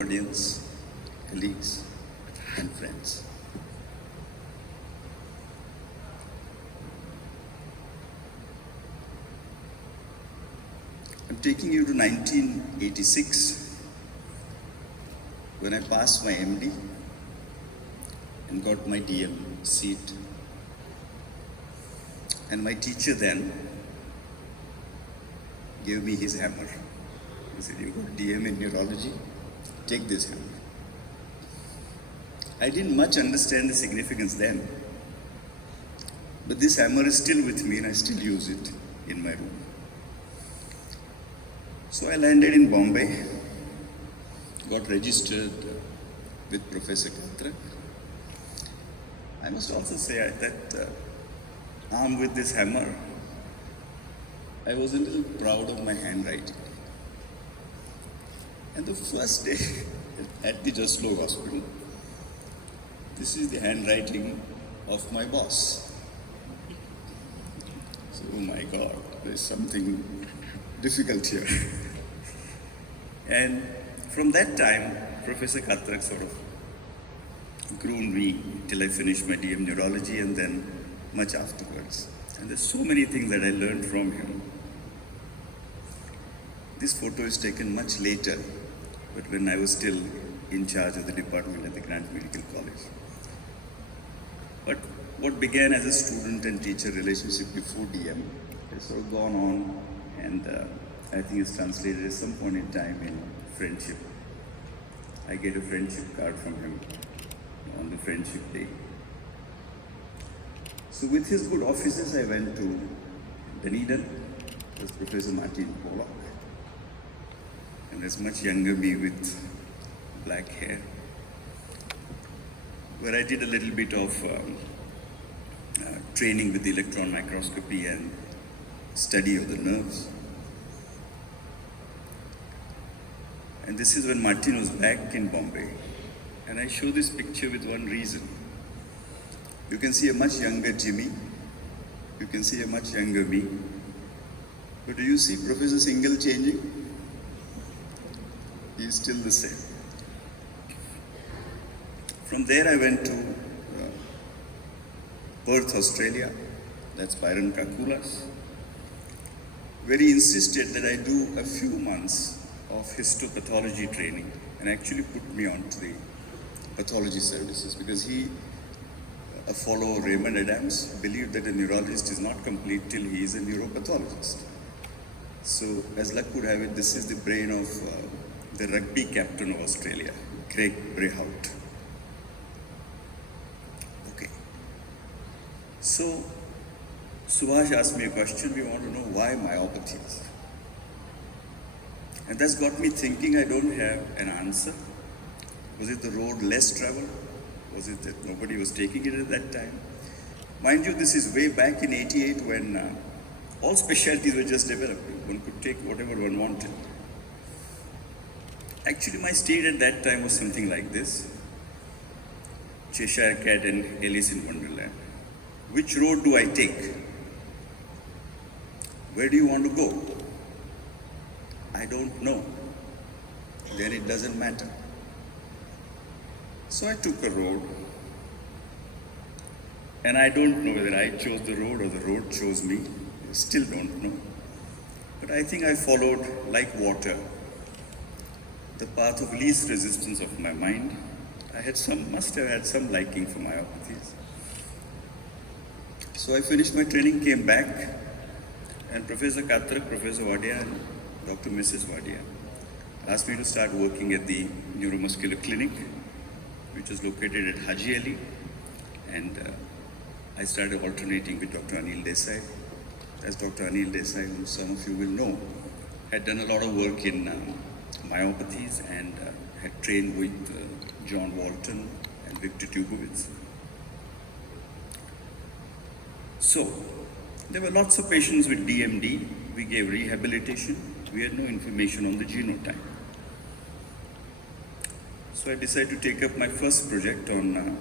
Audience, colleagues, and friends. I'm taking you to 1986 when I passed my MD and got my DM seat. And my teacher then gave me his hammer. He said, "You got DM in neurology? Take this hammer." I didn't much understand the significance then, but this hammer is still with me and I still use it in my room. So I landed in Bombay, got registered with Professor Khadilkar. I must also say that armed with this hammer, I was a little proud of my handwriting. And the first day at the Jaslow Hospital, this is the handwriting of my boss. So, oh my God, there's something difficult here. And from that time, Professor Khadilkar sort of groomed me till I finished my DM Neurology and then much afterwards. And there's so many things that I learned from him. This photo is taken much later, but when I was still in charge of the department at the Grant Medical College. But what began as a student and teacher relationship before DM has sort of gone on, and I think it's translated at some point in time in friendship. I get a friendship card from him on the Friendship Day. So with his good offices, I went to Dunedin. There's Professor Martin Pollock. And there's much younger me with black hair, where I did a little bit of training with the electron microscopy and study of the nerves. And this is when Martin was back in Bombay. And I show this picture with one reason. You can see a much younger Jimmy. You can see a much younger me. But do you see Professor Singhal changing? He is still the same. From there I went to Perth, Australia. That's Byron Kakulas, where he insisted that I do a few months of histopathology training and actually put me onto the pathology services, because he, a follower of Raymond Adams, believed that a neurologist is not complete till he is a neuropathologist. So, as luck would have it, this is the brain of the rugby captain of Australia, Craig Brahout. Okay. So, Subhash asked me a question. We want to know why myopathies. And that's got me thinking. I don't have an answer. Was it the road less traveled? Was it that nobody was taking it at that time? Mind you, this is way back in '88 when all specialties were just developing. One could take whatever one wanted. Actually, my state at that time was something like this: Cheshire Cat and Alice in Wonderland. Which road do I take? Where do you want to go? I don't know. Then it doesn't matter. So I took a road, and I don't know whether I chose the road or the road chose me. I still don't know. But I think I followed, like water, the path of least resistance of my mind. Must have had some liking for myopathies. So I finished my training, came back, and Professor Khadilkar, Professor Wadia, and Dr. Mrs. Wadia asked me to start working at the neuromuscular clinic, which is located at Haji Ali, and I started alternating with Dr. Anil Desai. As Dr. Anil Desai, whom some of you will know, had done a lot of work in myopathies and had trained with John Walton and Victor Tubowitz. So, there were lots of patients with DMD. We gave rehabilitation. We had no information on the genotype. So I decided to take up my first project on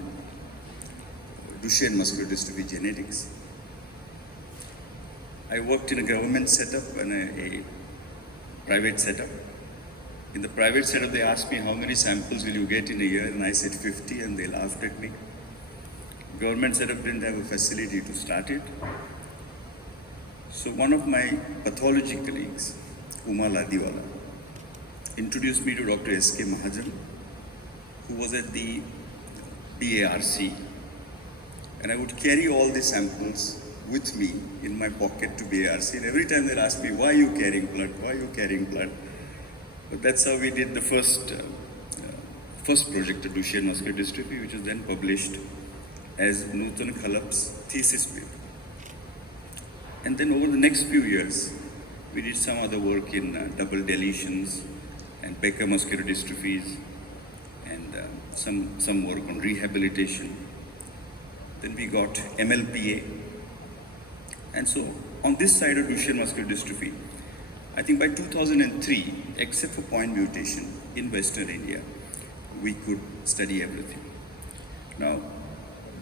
Duchenne muscular dystrophy genetics. I worked in a government setup and a private setup. In the private setup, they asked me, how many samples will you get in a year? And I said 50, and they laughed at me. Government setup didn't have a facility to start it. So one of my pathology colleagues, Uma Ladiwala, introduced me to Dr. S.K. Mahajan, who was at the BARC. And I would carry all the samples with me in my pocket to BARC. And every time they'd ask me, why are you carrying blood? Why are you carrying blood? But that's how we did the first project of Duchenne muscular dystrophy, which was then published as Nutan Khalap's thesis paper. And then over the next few years, we did some other work in double deletions and Becker muscular dystrophies, and some work on rehabilitation. Then we got MLPA. And so on this side of Duchenne muscular dystrophy, I think by 2003, except for point mutation in Western India, we could study everything. Now,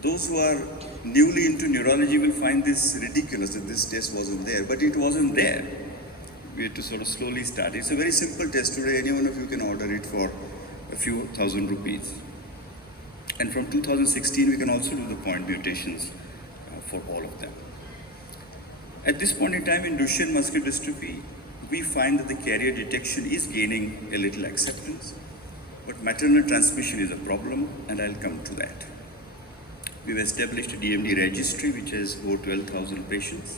those who are newly into neurology will find this ridiculous that this test wasn't there, but it wasn't there. We had to sort of slowly start. It's a very simple test today. Any one of you can order it for a few thousand rupees. And from 2016, we can also do the point mutations for all of them. At this point in time in Duchenne muscular dystrophy, we find that the carrier detection is gaining a little acceptance, but maternal transmission is a problem, and I'll come to that. We've established a DMD registry, which has over 12,000 patients.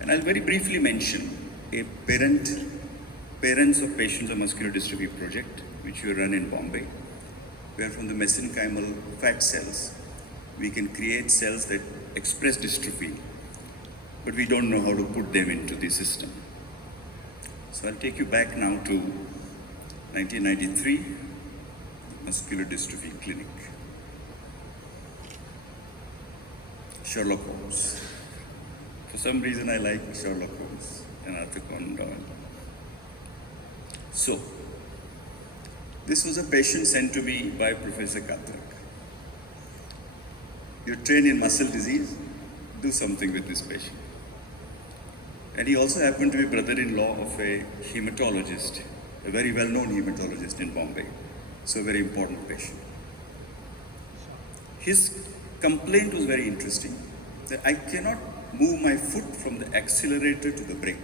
And I'll very briefly mention a parents of patients of muscular dystrophy project, which we run in Bombay, where from the mesenchymal fat cells, we can create cells that express dystrophy, but we don't know how to put them into the system. So I'll take you back now to 1993, Muscular Dystrophy Clinic. Sherlock Holmes. For some reason I like Sherlock Holmes and Arthur Conan Doyle. So, this was a patient sent to me by Professor Katrak. You're trained in muscle disease, do something with this patient. And he also happened to be brother-in-law of a hematologist, a very well-known hematologist in Bombay, so a very important patient. His complaint was very interesting, that I cannot move my foot from the accelerator to the brake.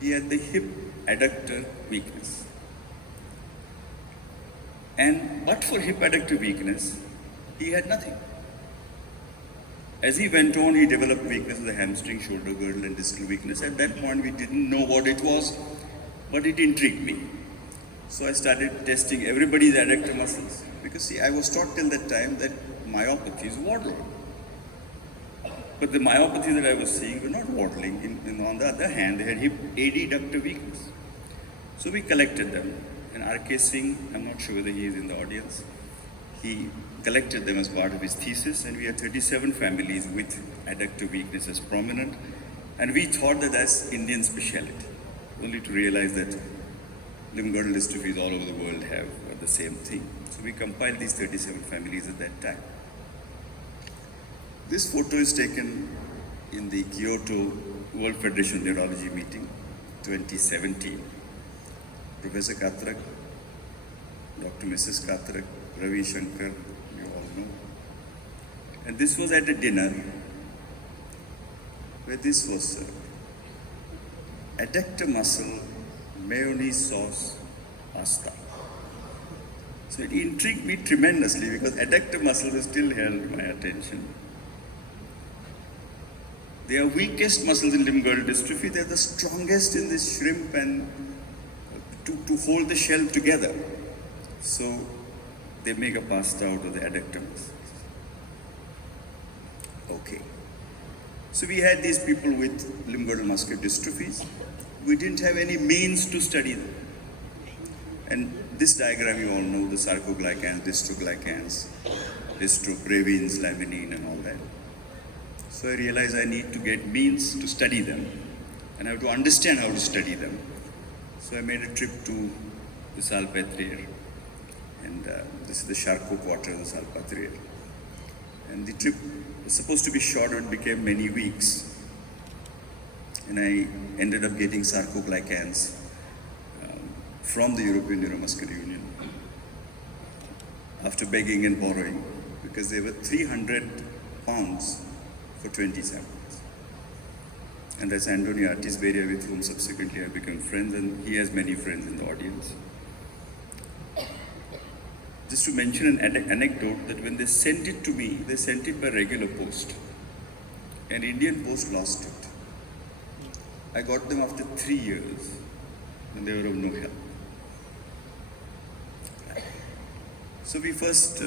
He had the hip adductor weakness. And but for hip adductor weakness, he had nothing. As he went on, he developed weakness of the hamstring, shoulder girdle, and distal weakness. At that point, we didn't know what it was, but it intrigued me. So I started testing everybody's adductor muscles. Because see, I was taught till that time that myopathies waddle. But the myopathies that I was seeing were not waddling. On the other hand, they had hip adductor weakness. So we collected them. And R.K. Singh, I'm not sure whether he is in the audience, he collected them as part of his thesis, and we had 37 families with adductor weakness as prominent. And we thought that that's Indian speciality, only to realize that limb-girdle dystrophies all over the world have the same thing. So we compiled these 37 families at that time. This photo is taken in the Kyoto World Federation of Neurology meeting, 2017. Professor Katrak, Dr. Mrs. Katrak, Ravi Shankar, you all know. And this was at a dinner where this was served. Adductor muscle, mayonnaise sauce, pasta. So it intrigued me tremendously because adductor muscles still held my attention. They are weakest muscles in limb-girdle dystrophy. They are the strongest in this shrimp and to hold the shell together. So they make a pasta out of the adductor muscles. Okay. So we had these people with limb-girdle muscular dystrophies. We didn't have any means to study them. And this diagram you all know, the sarcoglycans, dystroglycans, dystrobrevins, laminin and all that. So I realized I need to get means to study them, and I have to understand how to study them. So I made a trip to the Salpêtrière, and this is the Charcot quarter of the Salpêtrière. And the trip was supposed to be short, but it became many weeks. And I ended up getting sarcoglycans from the European Neuromuscular Union after begging and borrowing, because they were 300 pounds for 20 samples. And that's Antonio Artisberia, with whom subsequently I became friends, and he has many friends in the audience. Just to mention an anecdote, that when they sent it to me, they sent it by regular post. And Indian Post lost it. I got them after 3 years, and they were of no help. So we first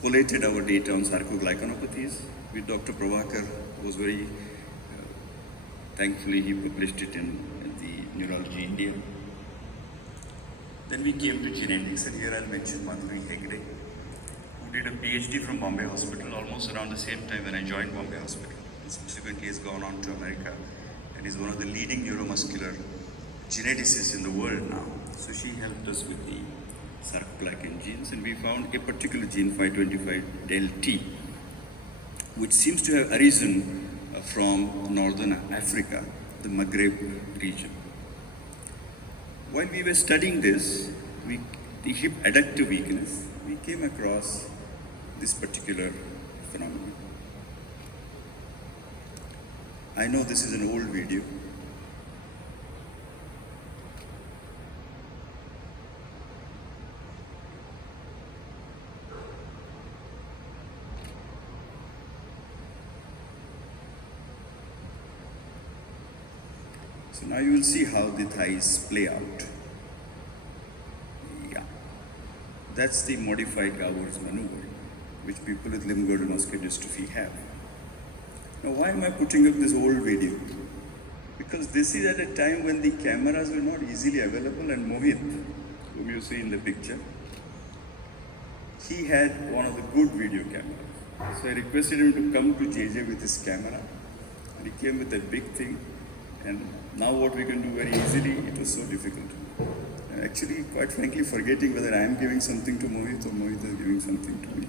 collated our data on sarcoglycanopathies with Dr. Prabhakar, who was very, thankfully he published it in the Neurology India. Then we came to genetics, and here I'll mention Madhuri Hegde, who did a PhD from Bombay Hospital almost around the same time when I joined Bombay Hospital. And subsequently has gone on to America and is one of the leading neuromuscular geneticists in the world now. So she helped us with the sarcoglycan genes, and we found a particular gene, 525-del-T, which seems to have arisen from northern Africa, the Maghreb region. While we were studying this, the hip adductor weakness, we came across this particular phenomenon. I know this is an old video. So now you will see how the thighs play out. Yeah. That's the modified Gowers maneuver, which people with limb-girdle muscular dystrophy have. Now, why am I putting up this old video? Because this is at a time when the cameras were not easily available, and Mohit, whom you see in the picture, he had one of the good video cameras. So I requested him to come to JJ with his camera, and he came with a big thing. And now what we can do very easily, it was so difficult. I'm actually, quite frankly, forgetting whether I am giving something to Mohit or Mohit is giving something to me.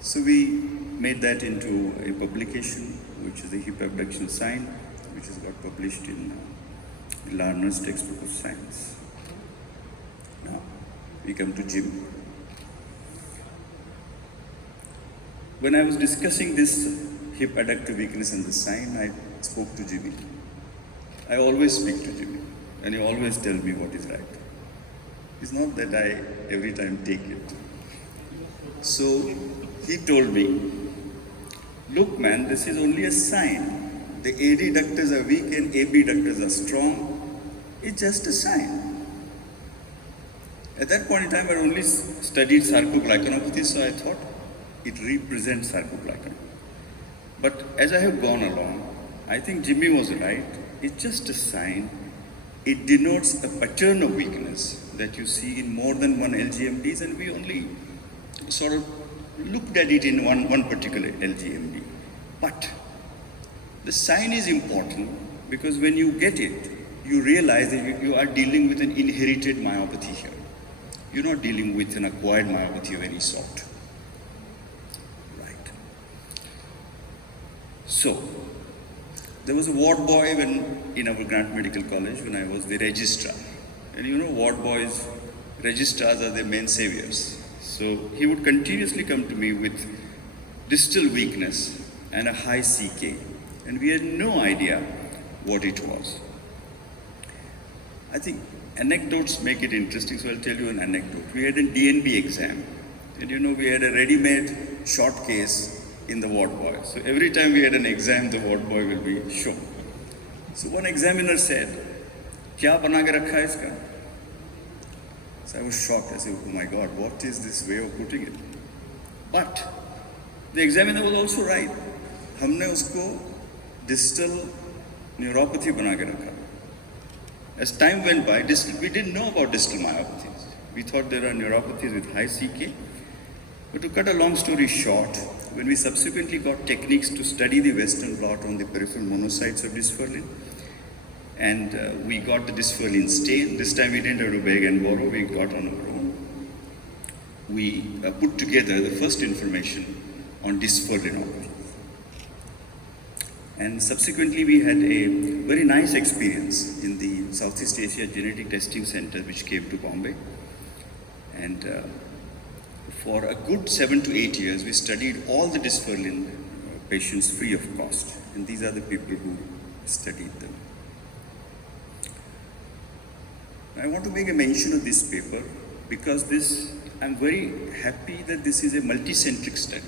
So we made that into a publication, which is the hip abduction sign, which has got published in Larner's textbook of science. Now, we come to Jim. When I was discussing this hip adductor weakness and the sign, I spoke to Jimmy. I always speak to Jimmy, and he always tells me what is right. It's not that I every time take it. So he told me, look man, this is only a sign. The AD ductors are weak and AB ductors are strong. It's just a sign. At that point in time, I only studied sarcoglycanopathy, so I thought it represents sarcoglycanopathy. But as I have gone along, I think Jimmy was right. It's just a sign. It denotes a pattern of weakness that you see in more than one LGMDs, and we only sort of looked at it in one particular LGMD. But the sign is important because when you get it, you realize that you are dealing with an inherited myopathy here. You're not dealing with an acquired myopathy of any sort. Right. So, there was a ward boy in our Grant Medical College when I was the registrar. And you know, ward boys, registrars are their main saviors. So he would continuously come to me with distal weakness and a high CK. And we had no idea what it was. I think anecdotes make it interesting, so I'll tell you an anecdote. We had a DNB exam. And you know, we had a ready-made short case in the ward boy. So every time we had an exam, the ward boy will be shown. So one examiner said, "Kya bana ke rakha hai iska?" So I was shocked. I said, "Oh my God, what is this way of putting it?" But the examiner was also right. हमने उसको distal neuropathy बना के रखा. As time went by, we didn't know about distal myopathies. We thought there are neuropathies with high CK. But to cut a long story short, when we subsequently got techniques to study the Western blot on the peripheral monocytes of dysferlin, and we got the dysferlin stain. This time we didn't have to beg and borrow, we got on our own. We put together the first information on dysferlinology. And subsequently, we had a very nice experience in the Southeast Asia Genetic Testing Center, which came to Bombay. And for a good 7 to 8 years, we studied all the dysferlin patients free of cost. And these are the people who studied them. I want to make a mention of this paper because I'm very happy that this is a multicentric study.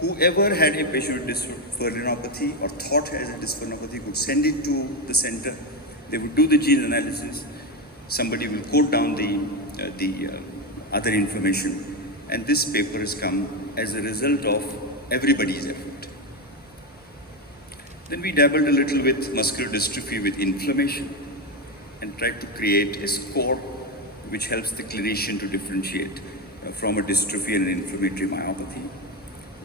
Whoever had a patient with dysferlinopathy or thought has a dysferlinopathy could send it to the center. They would do the gene analysis. Somebody will quote down the other information. And this paper has come as a result of everybody's effort. Then we dabbled a little with muscular dystrophy with inflammation and tried to create a score which helps the clinician to differentiate from a dystrophy and an inflammatory myopathy,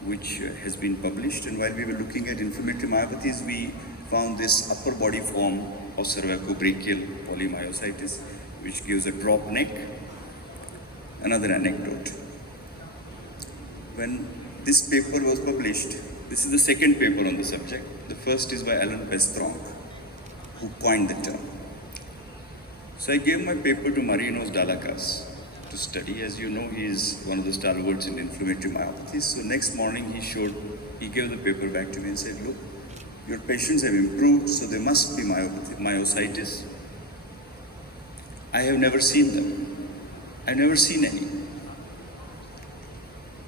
which has been published. And while we were looking at inflammatory myopathies, we found this upper body form of cervicobrachial polymyositis, which gives a drop neck. Another anecdote. When this paper was published, this is the second paper on the subject. The first is by Alan Pestronk, who coined the term. So I gave my paper to Marinos Dalakas to study. As you know, he is one of the stalwarts in inflammatory myopathies. So next morning he gave the paper back to me and said, look, your patients have improved, so there must be myositis. I have never seen them. I've never seen any.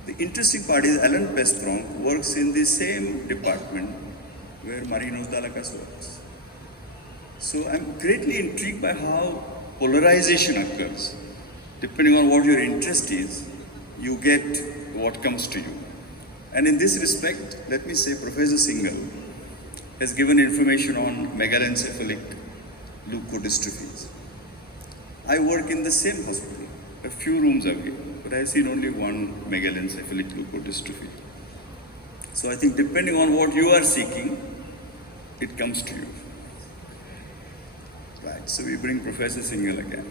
The interesting part is Alan Pestronk works in the same department where Marinos Dalakas works. So I'm greatly intrigued by how polarization occurs. Depending on what your interest is, you get what comes to you. And in this respect, let me say Professor Singhal has given information on megalencephalic leukodystrophies. I work in the same hospital, a few rooms away, but I've seen only one megalencephalic leukodystrophy. So I think depending on what you are seeking, it comes to you. Right, so we bring Professor Singhal again.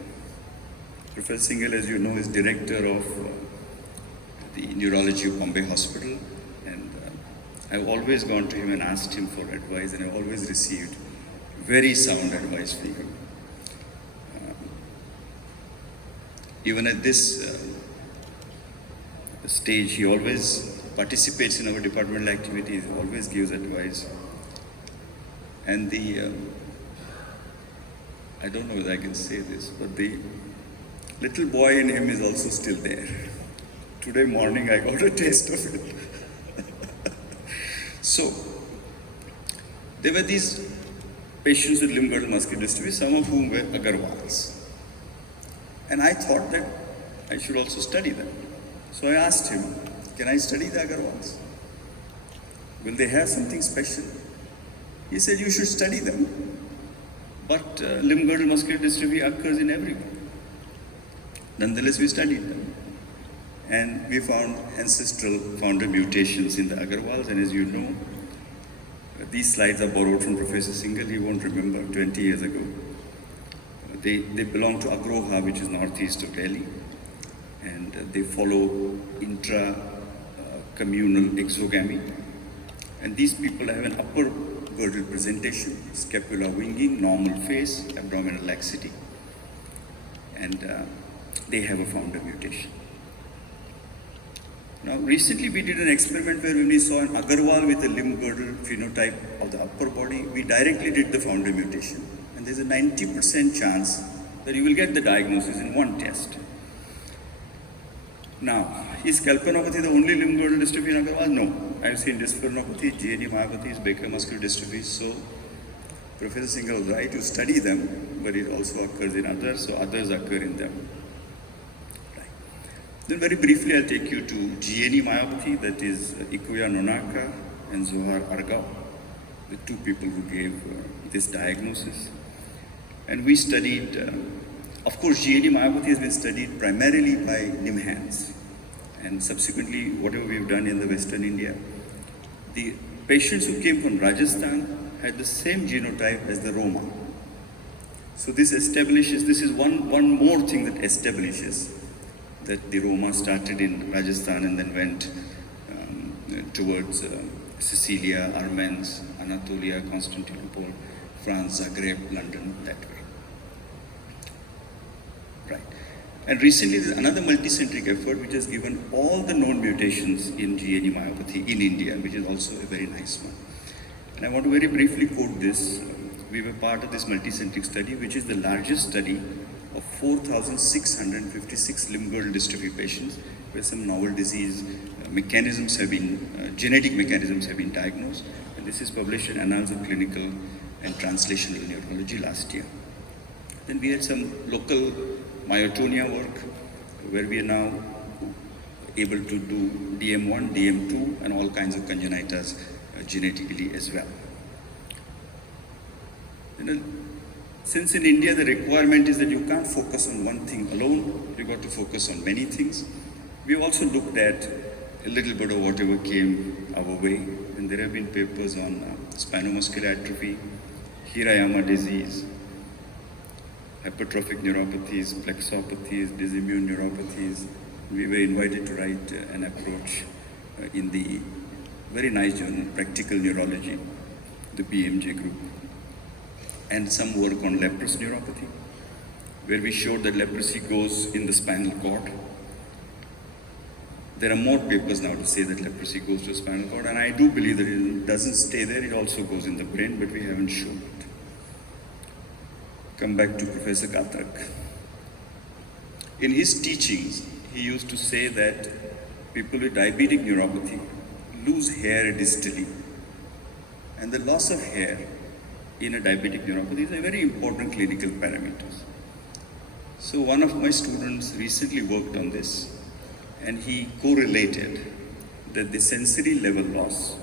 Professor Singhal, as you know, is director of the Neurology of Bombay Hospital, and I've always gone to him and asked him for advice, and I've always received very sound advice from him. Even at this stage, he always participates in our departmental activities, always gives advice. And I don't know whether I can say this, but the little boy in him is also still there. Today morning I got a taste of it. So, there were these patients with limb-girdle muscular dystrophy, some of whom were Agarwals. And I thought that I should also study them. So I asked him, can I study the Agarwals? Will they have something special? He said, you should study them. But limb-girdle muscular dystrophy occurs in everyone. Nonetheless, we studied them. And we found ancestral founder mutations in the Agarwals. And as you know, these slides are borrowed from Professor Singhal. He won't remember, 20 years ago. They belong to Agroha, which is northeast of Delhi. And they follow intra-communal exogamy. And these people have an upper girdle presentation, scapula winging, normal face, abdominal laxity. And they have a founder mutation. Now, recently we did an experiment where when we saw an Agarwal with a limb girdle phenotype of the upper body, we directly did the founder mutation. And there's a 90% chance that you will get the diagnosis in one test. Now, is calpanopathy the only limb girdle dystrophy in Agarwal? No. I've seen dysferlinopathy, GNE myopathies, Baker muscular dystrophies. So, Professor Singhal was right to study them, but it also occurs in others, so others occur in them. Right. Then very briefly, I'll take you to GNE myopathy, that is Ikuya Nonaka and Zohar Argao, the two people who gave this diagnosis. And we studied, of course, GNE myopathy has been studied primarily by NIMHANS. And subsequently, whatever we've done in the Western India, the patients who came from Rajasthan had the same genotype as the Roma. So this establishes, this is one more thing that establishes that the Roma started in Rajasthan and then went towards Sicilia, Armens, Anatolia, Constantinople, France, Zagreb, London, that way. Right. And recently there's another multicentric effort which has given all the known mutations in GNE myopathy in India, which is also a very nice one. And I want to very briefly quote this. We were part of this multicentric study, which is the largest study of 4,656 limb-girdle dystrophy patients where some novel disease mechanisms have been, genetic mechanisms have been diagnosed. And this is published in Annals of Clinical and Translational Neurology last year. Then we had some local myotonia work where we are now able to do DM1, DM2 and all kinds of congenitas genetically as well. Since in India the requirement is that you can't focus on one thing alone, you got to focus on many things. We also looked at a little bit of whatever came our way, and there have been papers on spinomuscular atrophy, Hirayama disease, hypertrophic neuropathies, plexopathies, dysimmune neuropathies. We were invited to write an approach in the very nice journal, Practical Neurology, the BMJ group. And some work on leprous neuropathy, where we showed that leprosy goes in the spinal cord. There are more papers now to say that leprosy goes to the spinal cord, and I do believe that it doesn't stay there, it also goes in the brain, but we haven't shown it. Come back to Professor Katrak. In his teachings, he used to say that people with diabetic neuropathy lose hair distally, and the loss of hair in a diabetic neuropathy is a very important clinical parameter. So one of my students recently worked on this, and he correlated that the sensory level loss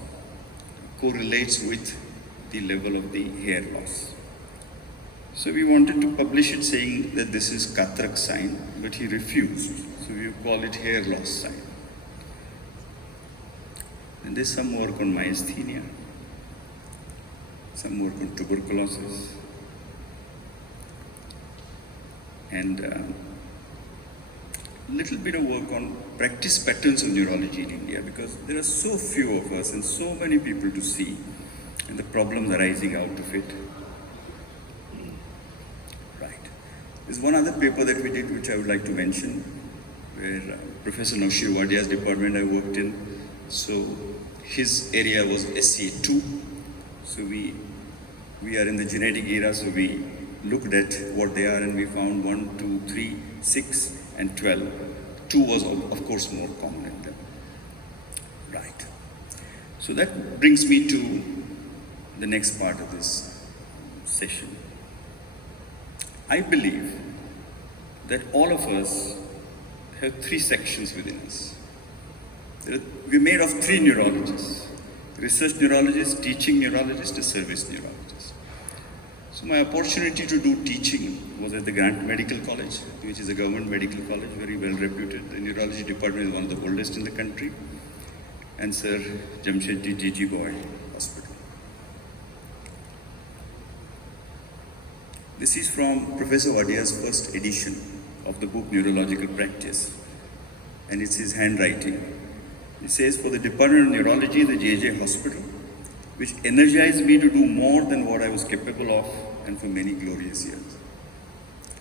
correlates with the level of the hair loss. So we wanted to publish it saying that this is Katrak sign, but he refused. So we call it hair loss sign. And there's some work on myasthenia, some work on tuberculosis, and a little bit of work on practice patterns of neurology in India, because there are so few of us and so many people to see, and the problems arising out of it. Right. There's one other paper that we did which I would like to mention, where Professor Naushir Wadia's department I worked in. So his area was SCA2. So we are in the genetic era, so we looked at what they are, and we found 1, 2, 3, 6, and 12. 2 was, of course, more common in them. Right. So that brings me to the next part of this session. I believe that all of us have 3 sections within us. We're made of 3 neurologists: research neurologist, teaching neurologist, a service neurologist. So my opportunity to do teaching was at the Grant Medical College, which is a government medical college, very well reputed. The neurology department is one of the oldest in the country, and Sir Jamshedji G.G. Boy Hospital. This is from Professor Wadia's first edition of the book Neurological Practice, and it's his handwriting. It says, for the Department of Neurology, the J.J. Hospital, which energized me to do more than what I was capable of, and for many glorious years.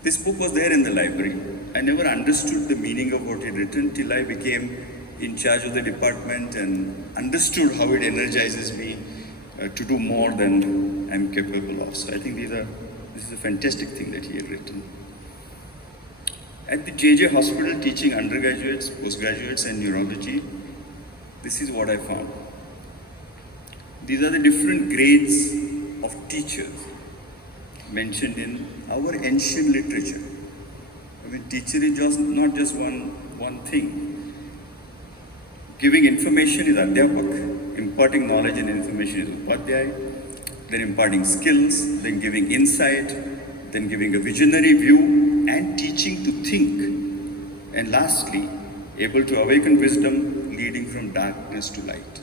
This book was there in the library. I never understood the meaning of what he had written till I became in charge of the department and understood how it energizes me to do more than I'm capable of. So I think this is a fantastic thing that he had written. At the J.J. Hospital, teaching undergraduates, postgraduates, and neurology, this is what I found. These are the different grades of teachers mentioned in our ancient literature. I mean, teacher is just not just one thing. Giving information is adhyapak, imparting knowledge and information is upadhyay, then imparting skills, then giving insight, then giving a visionary view, and teaching to think, and lastly, able to awaken wisdom, leading from darkness to light.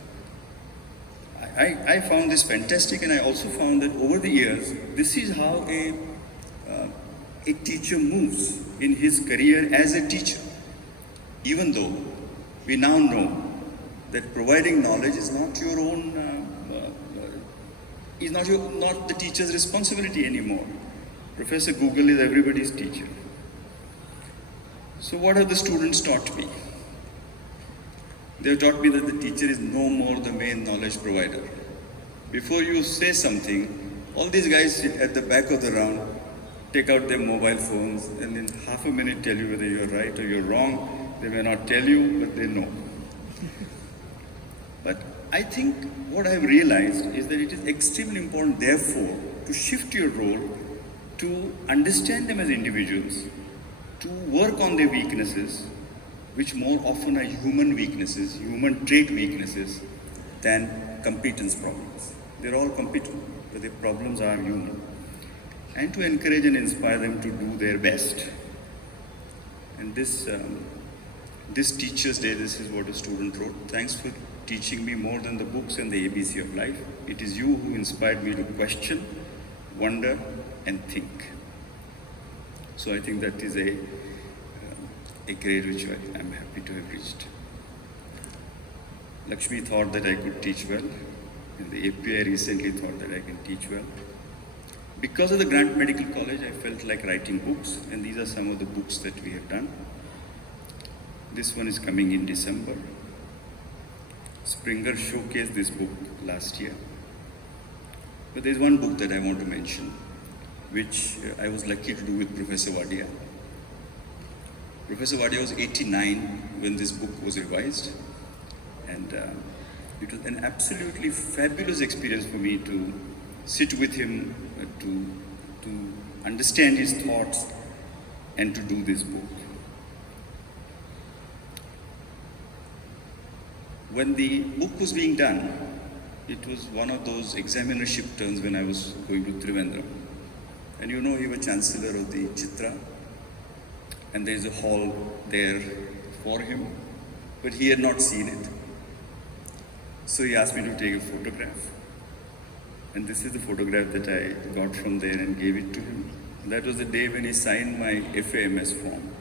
I found this fantastic, and I also found that over the years, this is how a teacher moves in his career as a teacher. Even though we now know that providing knowledge is not your own, is not the teacher's responsibility anymore. Professor Google is everybody's teacher. So what have the students taught me? They have taught me that the teacher is no more the main knowledge provider. Before you say something, all these guys sit at the back of the round, take out their mobile phones, and in half a minute tell you whether you're right or you're wrong. They may not tell you, but they know. But I think what I have realized is that it is extremely important, therefore, to shift your role, to understand them as individuals, to work on their weaknesses, which more often are human weaknesses, human trait weaknesses, than competence problems. They're all competent, but their problems are human. And to encourage and inspire them to do their best. And this Teacher's Day, this is what a student wrote. Thanks for teaching me more than the books and the ABC of life. It is you who inspired me to question, wonder, and think. So I think that is a grade which I am happy to have reached. Lakshmi thought that I could teach well, and the API recently thought that I can teach well. Because of the Grant Medical College, I felt like writing books, and these are some of the books that we have done. This one is coming in December. Springer showcased this book last year. But there's one book that I want to mention, which I was lucky to do with Professor Wadia. Professor Wadia was 89 when this book was revised, and it was an absolutely fabulous experience for me to sit with him, to understand his thoughts, and to do this book. When the book was being done, it was one of those examinership turns when I was going to Trivandrum. And you know, he was Chancellor of the Chitra, and there's a hall there for him, but he had not seen it. So he asked me to take a photograph. And this is the photograph that I got from there and gave it to him. That was the day when he signed my FAMS form.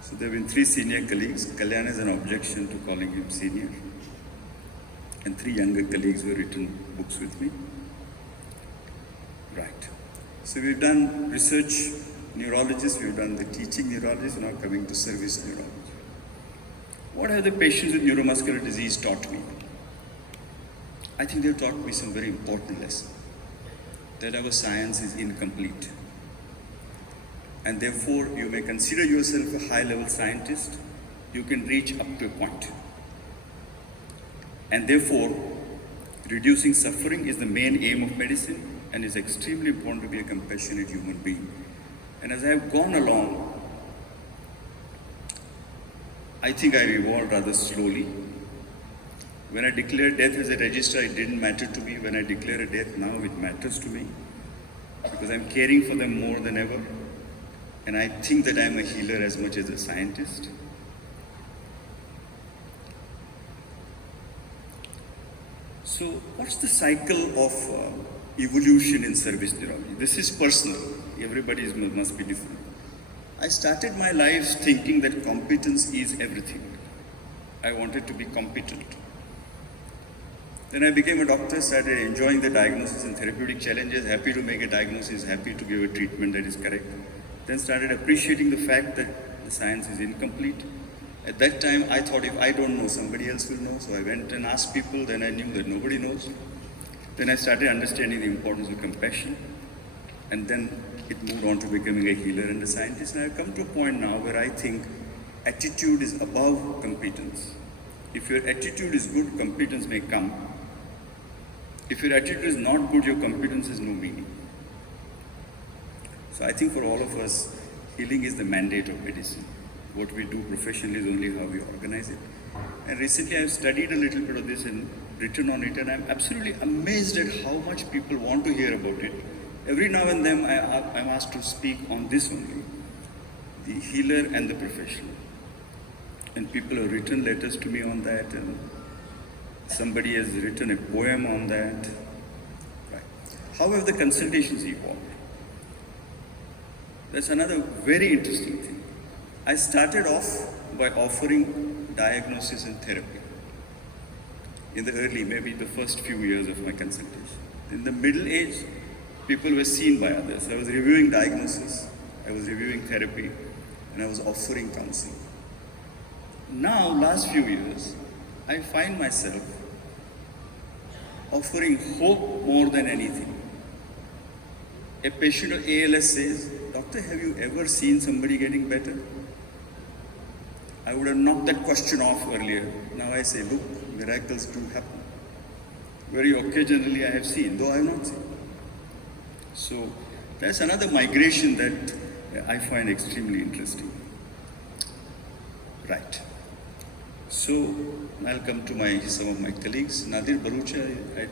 So there have been 3 senior colleagues. Kalyan has an objection to calling him senior. And 3 younger colleagues who have written books with me. Right. So we've done research neurologists, we've done the teaching neurologists, now coming to service neurology. What have the patients with neuromuscular disease taught me? I think they've taught me some very important lessons. That our science is incomplete. And therefore, you may consider yourself a high-level scientist. You can reach up to a point. And therefore, reducing suffering is the main aim of medicine, and it's extremely important to be a compassionate human being. And as I have gone along, I think I evolved rather slowly. When I declared death as a register, it didn't matter to me. When I declare a death now, it matters to me, because I'm caring for them more than ever. And I think that I'm a healer as much as a scientist. So what's the cycle of evolution in service neurology? This is personal. Everybody's must be different. I started my life thinking that competence is everything. I wanted to be competent. Then I became a doctor, started enjoying the diagnosis and therapeutic challenges, happy to make a diagnosis, happy to give a treatment that is correct. Then started appreciating the fact that the science is incomplete. At that time, I thought if I don't know, somebody else will know. So I went and asked people, then I knew that nobody knows. Then I started understanding the importance of compassion. And then it moved on to becoming a healer and a scientist. And I've come to a point now where I think attitude is above competence. If your attitude is good, competence may come. If your attitude is not good, your competence has no meaning. So I think for all of us, healing is the mandate of medicine. What we do professionally is only how we organize it. And recently I've studied a little bit of this and written on it, and I'm absolutely amazed at how much people want to hear about it. Every now and then I'm asked to speak on this only, the healer and the professional. And people have written letters to me on that, and somebody has written a poem on that. Right. How have the consultations evolved? That's another very interesting thing. I started off by offering diagnosis and therapy. In the early, maybe the first few years of my consultation. In the middle age, people were seen by others. I was reviewing diagnosis, I was reviewing therapy, and I was offering counseling. Now, last few years, I find myself offering hope more than anything. A patient of ALS says, "Doctor, have you ever seen somebody getting better?" I would have knocked that question off earlier. Now I say, look, miracles do happen. Very occasionally I have seen, though I have not seen. So that's another migration that I find extremely interesting. Right. So I'll come to some of my colleagues. Nadir Barucha,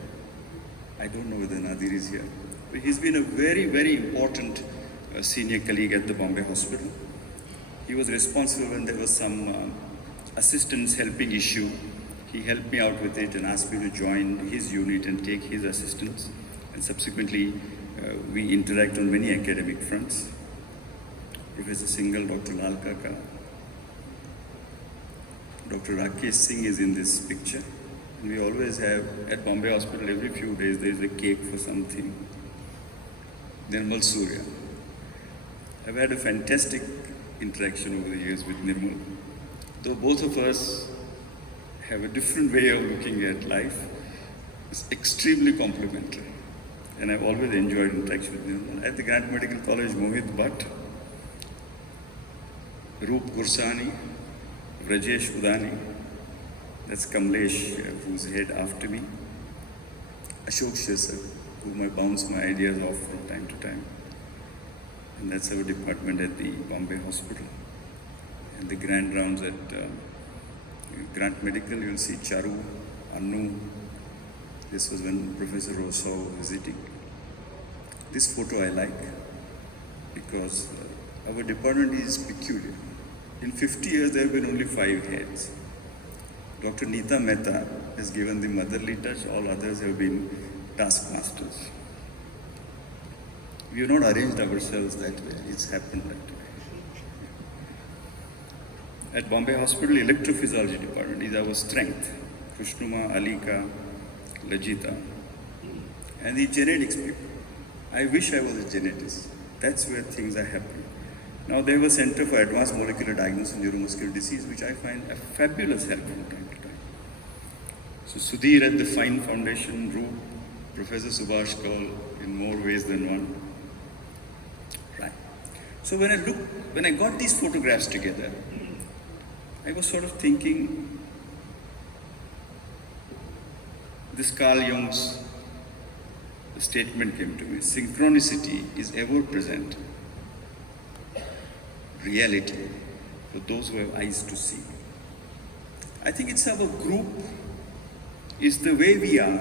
I don't know whether Nadir is here. But he's been a very, very important senior colleague at the Bombay Hospital. He was responsible when there was some assistance helping issue. He helped me out with it and asked me to join his unit and take his assistance. And subsequently, we interact on many academic fronts. Professor Singhal, Dr. Lal Kaka, Dr. Rakesh Singh is in this picture. And we always have, at Bombay Hospital, every few days there is a cake for something. Nirmal Surya. I've had a fantastic interaction over the years with Nirmal. Though both of us have a different way of looking at life, it's extremely complementary. And I've always enjoyed interaction with Nirmal. At the Grant Medical College, Mohit Bhatt, Roop Gursani, Rajesh Udani, that's Kamlesh, who's head after me, Ashok Shesar, whom I bounce my ideas off from time to time. And that's our department at the Bombay Hospital. And the grand rounds at Grant Medical, you'll see Charu, Anu. This was when Professor Rosaw was visiting. This photo I like because our department is peculiar. In 50 years, there have been only 5 heads. Dr. Neeta Mehta has given the motherly touch, all others have been taskmasters. We have not arranged ourselves that way, it's happened that way. At Bombay Hospital, electrophysiology department is our strength. Kushnuma, Alika, Lajita, and the genetics people. I wish I was a genetist. That's where things are happening. Now they have a Center for Advanced Molecular Diagnosis of Neuromuscular Disease, which I find a fabulous help from time to time. So Sudhir at the Fine Foundation, Roop, Professor Subhash Kaul in more ways than one. Right. So when I got these photographs together, I was sort of thinking, this Carl Jung's statement came to me, synchronicity is ever present reality for those who have eyes to see. I think it's our group, is the way we are.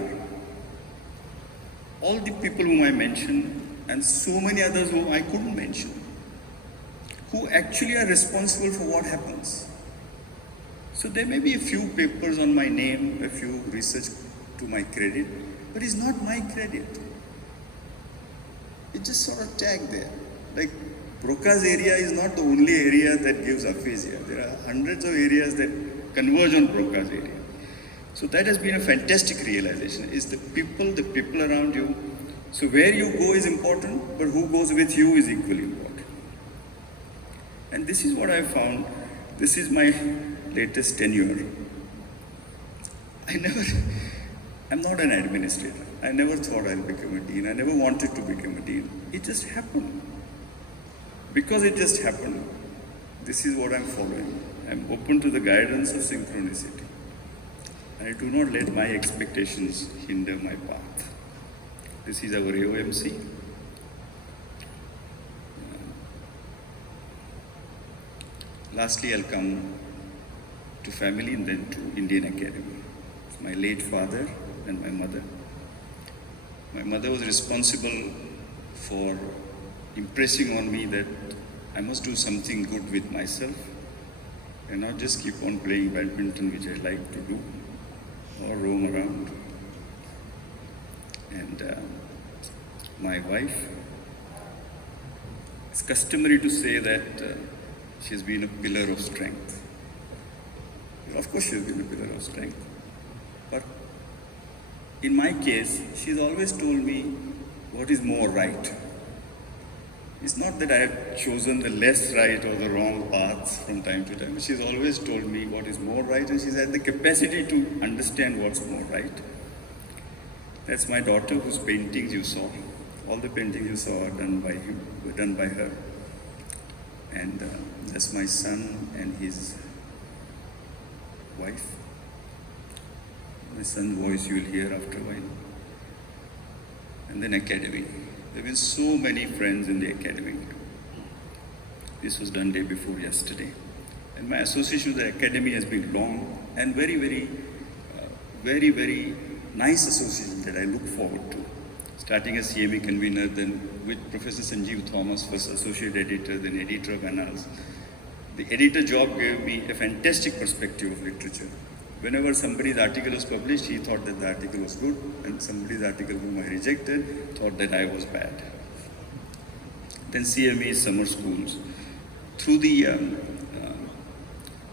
All the people whom I mentioned and so many others whom I couldn't mention, who actually are responsible for what happens. So there may be a few papers on my name, a few research to my credit, but it's not my credit. It's just sort of tagged there. Like Broca's area is not the only area that gives aphasia. There are hundreds of areas that converge on Broca's area. So that has been a fantastic realization, is the people around you. So where you go is important, but who goes with you is equally important. And this is what I found. This is my latest tenure. I'm not an administrator. I never thought I'll become a dean. I never wanted to become a dean. It just happened. Because it just happened, this is what I'm following. I'm open to the guidance of synchronicity. And I do not let my expectations hinder my path. This is our AOMC. Lastly, I'll come to family and then to Indian Academy. My late father and my mother. My mother was responsible for impressing on me that I must do something good with myself and not just keep on playing badminton, which I like to do, or roam around. And my wife, it's customary to say that she's been a pillar of strength. Of course she has been a pillar of strength. But in my case, she's always told me what is more right. It's not that I have chosen the less right or the wrong paths from time to time. She's always told me what is more right, and she's had the capacity to understand what's more right. That's my daughter, whose paintings you saw. All the paintings you saw are done by him, were done by her. And that's my son and his wife. My son's voice you will hear after a while. And then academy. There have been so many friends in the academy. This was done day before yesterday. And my association with the academy has been long and very, very nice association that I look forward to. Starting as CME convener, then with Professor Sanjeev Thomas, first associate editor, then editor of Annals. The editor job gave me a fantastic perspective of literature. Whenever somebody's article was published, he thought that the article was good, and somebody's article whom I rejected thought that I was bad. Then CME, summer schools. Through the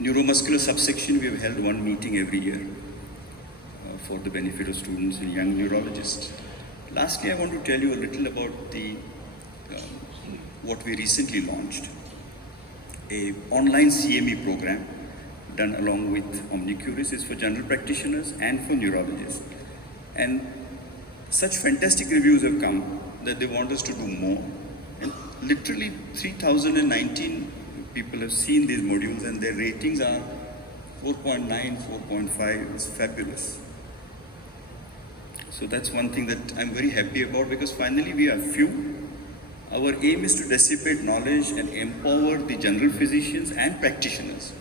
neuromuscular subsection, we have held one meeting every year for the benefit of students and young neurologists. Lastly, I want to tell you a little about the what we recently launched, a online CME program done along with Omnicuris. Is for general practitioners and for neurologists. And such fantastic reviews have come that they want us to do more. And literally 3,019 people have seen these modules, and their ratings are 4.9, 4.5. It's fabulous. So that's one thing that I'm very happy about, because finally we are few. Our aim is to dissipate knowledge and empower the general physicians and practitioners.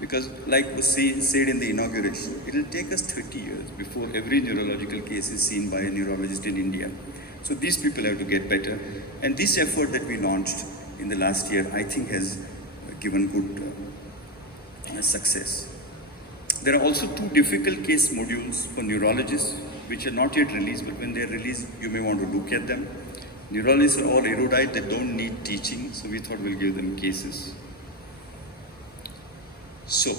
Because like was said in the inauguration, it will take us 30 years before every neurological case is seen by a neurologist in India. So these people have to get better. And this effort that we launched in the last year, I think has given good success. There are also 2 difficult case modules for neurologists, which are not yet released, but when they are released, you may want to look at them. Neurologists are all erudite, they don't need teaching, so we thought we'll give them cases. So,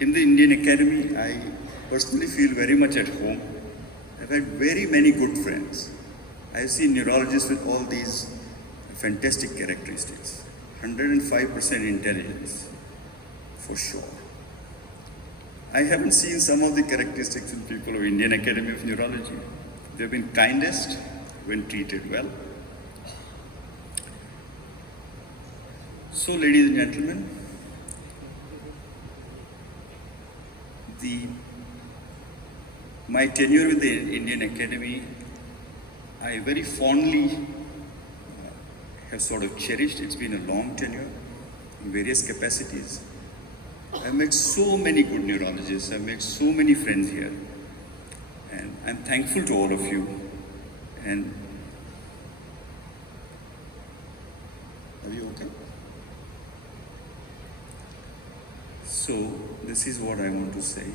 in the Indian Academy, I personally feel very much at home. I've had very many good friends. I've seen neurologists with all these fantastic characteristics. 105% intelligence, for sure. I haven't seen some of the characteristics in people of Indian Academy of Neurology. They've been kindest when treated well. So, ladies and gentlemen, my tenure with the Indian Academy, I very fondly have sort of cherished. It's been a long tenure in various capacities. I've met so many good neurologists, I've made so many friends here, and I'm thankful to all of you. And are you okay? So this is what I want to say.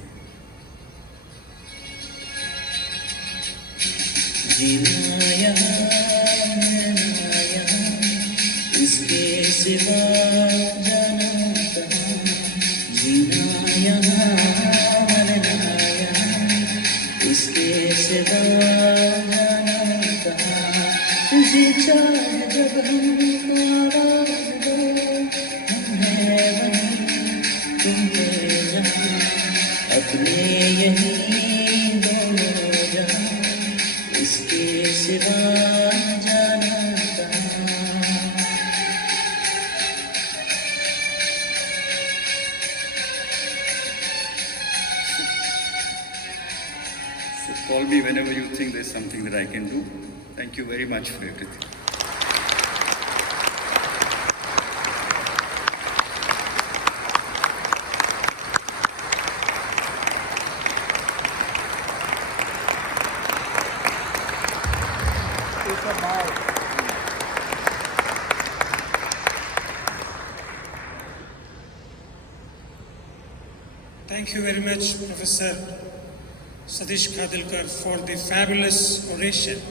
इसके सिवा जाना कहाँ, जीना यहाँ मरना यहाँ, इसके सिवा जाना कहाँ, जी चाहे जब हमको आवाज़ दो, हम हैं वहीं, तुम है जहाँ, अपने यहीं दोनों जहाँ, इसके सिवा जाना कहाँ. Call me whenever you think there's something that I can do. Thank you very much for everything. Thank you very much, Professor Satish Khadilkar, for the fabulous oration.